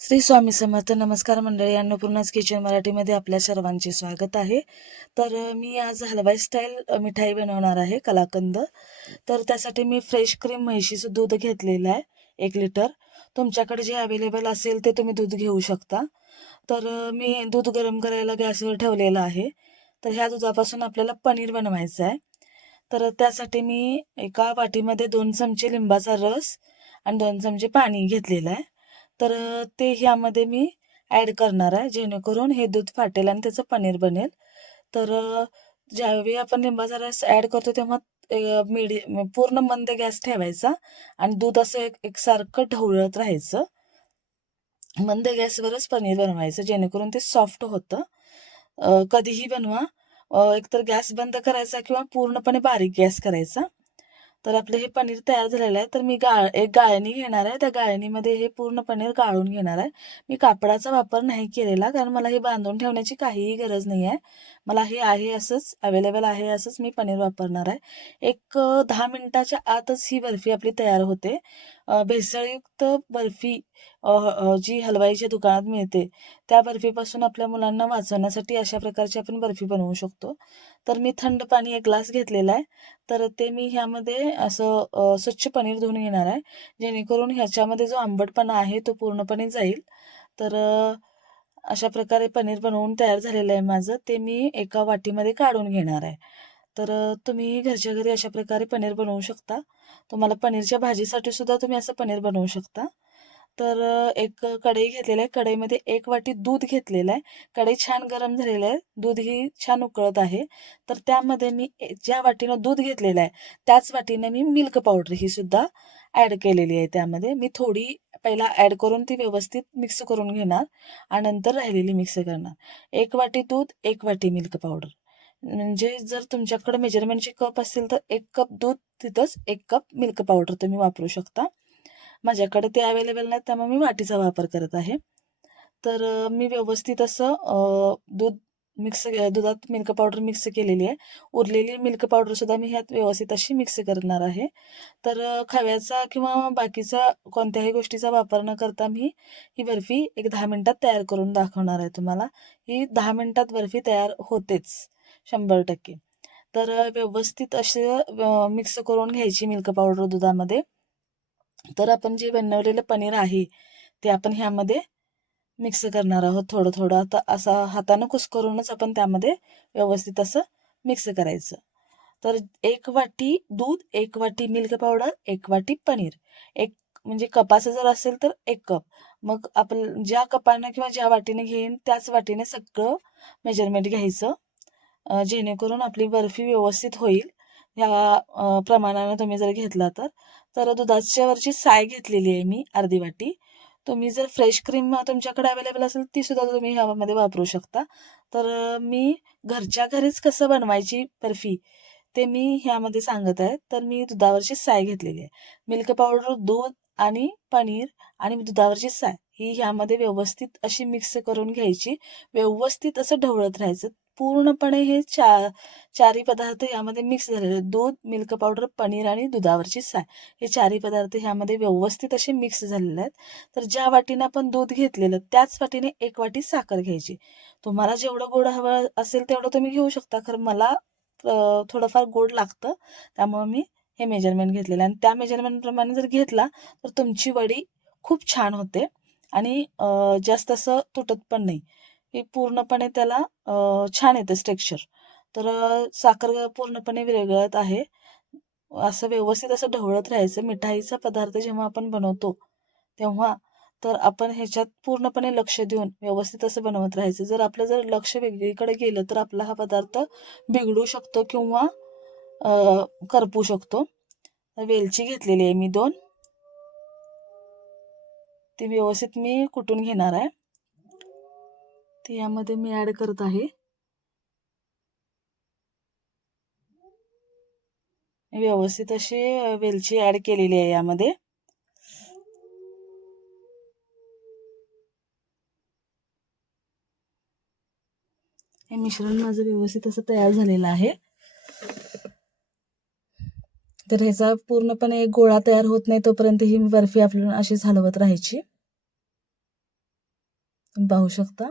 श्री स्वामी समर्थ नमस्कार मंडळी अन्नपूर्णाच किचन मराठीमध्ये आपल्या सर्वांचे स्वागत आहे. तर मी आज हलवाई स्टाईल मिठाई बनवणार आहे कलाकंद. तर त्यासाठी मी फ्रेश क्रीम म्हैशीचं दूध घेतलेलं आहे एक लिटर तुमच्याकडे जे अवेलेबल असेल ते तुम्ही दूध घेऊ शकता. तर मी दूध गरम करायला गॅसवर ठेवलेलं आहे. तर ह्या दुधापासून आपल्याला पनीर बनवायचं आहे. तर त्यासाठी मी एका वाटीमध्ये दोन चमचे लिंबाचा रस आणि दोन चमचे पाणी घेतलेलं आहे. तर ते ह्यामध्ये मी ॲड करणार आहे जेणेकरून हे दूध फाटेल आणि त्याचं पनीर बनेल. तर ज्यावेळी आपण लिंबाचा रस ॲड करतो तेव्हा मिडी पूर्ण मंद गॅस ठेवायचा आणि दूध असं एक एकसारखं ढवळत राहायचं. मंद गॅसवरच पनीर बनवायचं जेणेकरून ते सॉफ्ट होतं. कधीही बनवा. एकतर गॅस बंद करायचा किंवा पूर्णपणे बारीक गॅस करायचा. तर आपलं हे पनीर तयार झालेलं आहे. तर मी गाळ एक गाळणी घेणार आहे. त्या गाळणीमध्ये हे पूर्ण पनीर गाळून घेणार आहे. मी कापडाचा वापर नाही केलेला कारण मला हे बांधून ठेवण्याची काहीही गरज नाही आहे मला हे आहे असंच अवेलेबल आहे असंच मी पनीर वापरणार आहे. एक दहा मिनटाच्या आतच ही बर्फी आपली तयार होते. भेसळयुक्त बर्फी जी हलवाईच्या दुकानात मिळते त्या बर्फीपासून आपल्या मुलांना वाचवण्यासाठी अशा प्रकारची आपण बर्फी बनवू शकतो. तर मी थंड पाणी एक ग्लास घेतलेला आहे. तर ते मी ह्यामध्ये असं स्वच्छ पनीर धुवून घेणार आहे. जेणेकरून ह्याच्यामध्ये जो आंबटपणा आहे तो पूर्णपणे जाईल. तर अशा प्रकारे पनीर बनवून तयार झालेलं आहे माझं. ते मी एका वाटीमध्ये काढून घेणार आहे. तर तुम्ही घरच्या घरी अशा प्रकारे पनीर बनवू शकता. तुम्हाला पनीरच्या भाजीसाठी सुद्धा तुम्ही असं पनीर बनवू शकता. तर एक कढई घेतलेलं आहे. कढईमध्ये एक वाटी दूध घेतलेलं आहे. कढई छान गरम झालेलं आहे. दूध ही छान उकळत आहे. तर त्यामध्ये मी ए- ज्या वाटीनं दूध घेतलेलं आहे त्याच वाटीने मी मिल्क पावडर ही सुद्धा ॲड केलेली आहे त्यामध्ये. मी थोडी पहिला ॲड करून ती व्यवस्थित मिक्स करून घेणार आणि नंतर राहिलेली मिक्स करणार. एक वाटी दूध एक वाटी मिल्क पावडर म्हणजे जर तुमच्याकडे मेजरमेंटचे कप असेल तर एक कप दूध तिथंच एक कप मिल्क पावडर तुम्ही वापरू शकता. माझ्याकडे ते अवेलेबल नाही त्यामुळे मी वाटीचा वापर करत आहे. तर मी व्यवस्थित असं दूध मिक्स दुधात मिल्क पावडर मिक्स केलेली आहे. उरलेली मिल्क पावडरसुद्धा मी ह्यात व्यवस्थित अशी मिक्स करणार आहे. तर खव्याचा किंवा बाकीचा कोणत्याही गोष्टीचा वापर न करता मी ही बर्फी एक दहा मिनटात तयार करून दाखवणार आहे तुम्हाला. ही दहा मिनटात बर्फी तयार होतेच शंभर टक्के. तर व्यवस्थित असे मिक्स करून घ्यायची मिल्क पावडर दुधामध्ये. तर आपण जे बनवलेलं पनीर आहे ते आपण ह्यामध्ये मिक्स करणार आहोत थोडं थोडं. आता असा हातानं कुस्करूनच आपण त्यामध्ये व्यवस्थित असं मिक्स करायचं. तर एक वाटी दूध एक वाटी मिल्क पावडर एक वाटी पनीर. एक म्हणजे कपाचं जर असेल तर एक कप. मग आपण ज्या कपानं किंवा ज्या वाटीने घेईन त्याच वाटीने सगळं मेजरमेंट घ्यायचं. जेणेकरून आपली बर्फी व्यवस्थित होईल. ह्या प्रमाणानं तुम्ही जर घेतला तर. तर दुधाच्यावरची साय घेतलेली आहे मी अर्धी वाटी. तुम्ही जर फ्रेश क्रीम तुमच्याकडे अवेलेबल असेल ती सुद्धा तुम्ही ह्यामध्ये वापरू शकता. तर मी घरच्या घरीच कसं बनवायची बर्फी ते मी ह्यामध्ये सांगत आहे. तर मी दुधावरची साय घेतलेली आहे. मिल्क पावडर दूध आणि पनीर आणि दुधावरची साय ही ह्यामध्ये व्यवस्थित अशी मिक्स करून घ्यायची. व्यवस्थित असं ढवळत राहायचं. पूर्णपणे हे चा चारी पदार्थ यामध्ये मिक्स झालेले आहेत. दूध मिल्क पावडर पनीर आणि दुधावरची साय. हे चारही पदार्थ ह्यामध्ये व्यवस्थित असे मिक्स झालेले आहेत. तर ज्या वाटीने आपण दूध घेतलेलं त्याच वाटीने एक वाटी साखर घ्यायची. तुम्हाला जेवढं गोड हवं असेल तेवढं तुम्ही घेऊ शकता. खरं मला थोडंफार गोड लागतं. त्यामुळे मी हे मेजरमेंट घेतलेलं आहे. आणि त्या मेजरमेंटप्रमाणे जर घेतला तर तुमची वडी खूप छान होते. आणि जास्त असं तुटत पण नाही. हे पूर्णपणे त्याला छान येतं स्ट्रेक्चर तर साखर पूर्णपणे विरघळत आहे. असं व्यवस्थित असं ढवळत राहायचं. मिठाईचा पदार्थ जेव्हा आपण बनवतो तेव्हा तर आपण ह्याच्यात पूर्णपणे लक्ष देऊन व्यवस्थित असं बनवत राहायचं. जर आपलं जर लक्ष वेगळीकडे गेलं तर आपला हा पदार्थ बिघडू शकतो किंवा करपू शकतो. वेलची घेतलेली आहे मी दोन. ती व्यवस्थित मी कुटून घेणार आहे. ती यामध्ये मी ॲड करत आहे. मी व्यवस्थित अशी वेलची ॲड केलेली आहे यामध्ये. हे मिश्रण माझं व्यवस्थित असं तयार झालेलं आहे. तर ह्याचा पूर्णपणे गोळा तयार होत नाही तोपर्यंत ही बर्फी आपल्याला अशीच हलवत राहायची. तुम्ही पाहू शकता.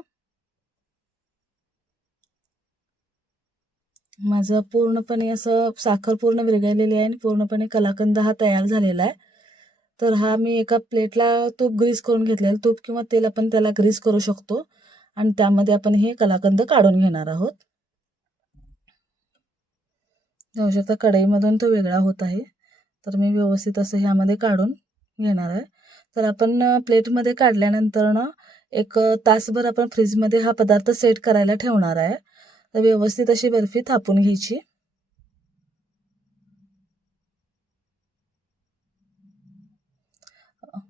माझं पूर्णपणे असं साखर पूर्ण विरघळलेली आहे आणि पूर्णपणे कलाकंद हा तयार झालेला आहे. तर हा मी एका प्लेटला तूप ग्रीस करून घेतलेलं. तूप किंवा तेल आपण त्याला ग्रीस करू शकतो. आणि त्यामध्ये आपण हे कलाकंद काढून घेणार आहोत. पाहू शकता कढईमधून तो वेगळा होत आहे. तर मी व्यवस्थित असं ह्यामध्ये काढून घेणार आहे. तर आपण प्लेटमध्ये काढल्यानंतर ना एक तासभर आपण फ्रीजमध्ये हा पदार्थ सेट करायला ठेवणार आहे. तर व्यवस्थित अशी बर्फी थापून घ्यायची.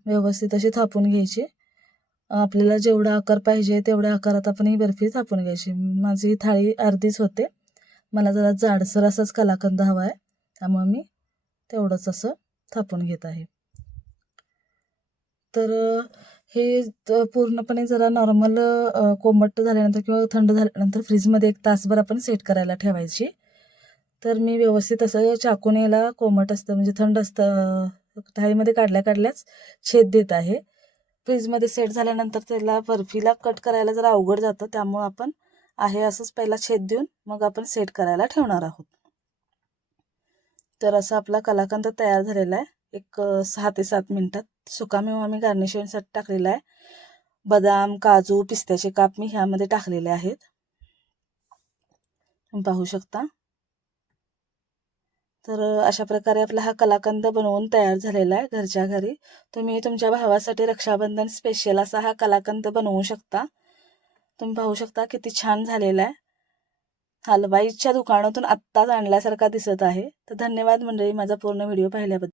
व्यवस्थित अशी थापून घ्यायची. आपल्याला जेवढा आकार पाहिजे तेवढ्या आकारात आपण ही बर्फी थापून घ्यायची. माझी थाळी अर्धीच होते. मला जरा जाडसर असाच कलाकंद हवा आहे त्यामुळे मी तेवढंच असं थापून घेत आहे. तर हे पूर्णपणे जरा नॉर्मल कोमट झाल्यानंतर किंवा थंड झाल्यानंतर फ्रीजमध्ये एक तासभर आपण सेट करायला ठेवायची. तर मी व्यवस्थित असं चाकून याला कोमट असतं म्हणजे थंड असतं थाळीमध्ये काढल्या काढल्याच छेद देत आहे. फ्रीजमध्ये सेट झाल्यानंतर त्याला बर्फीला कट करायला जरा अवघड जातं त्यामुळं आपण आहे असंच पहिला छेद देऊन मग आपण सेट करायला ठेवणार आहोत. तर असा आपला कलाकंद तयार झालेला आहे. एक सहा ते सात मिनटात. सुकामेवा आम्ही गार्निशिंगसाठी टाकलेला आहे. बदाम काजू पिस्त्याचे काप मी ह्यामध्ये टाकलेले आहेत. तुम्ही पाहू शकता. तर अशा प्रकारे आपला हा कलाकंद बनवून तयार झालेला आहे घरच्या घरी. तुम्ही तुमच्या भावासाठी रक्षाबंधन स्पेशल असा हा कलाकंद बनवू शकता. तुम्ही पाहू शकता किती छान झालेला आहे. हलवाईच्या दुकानातून आत्ताच आणल्यासारखा दिसत आहे. तर धन्यवाद मंडळी माझा पूर्ण व्हिडिओ पाहिल्याबद्दल.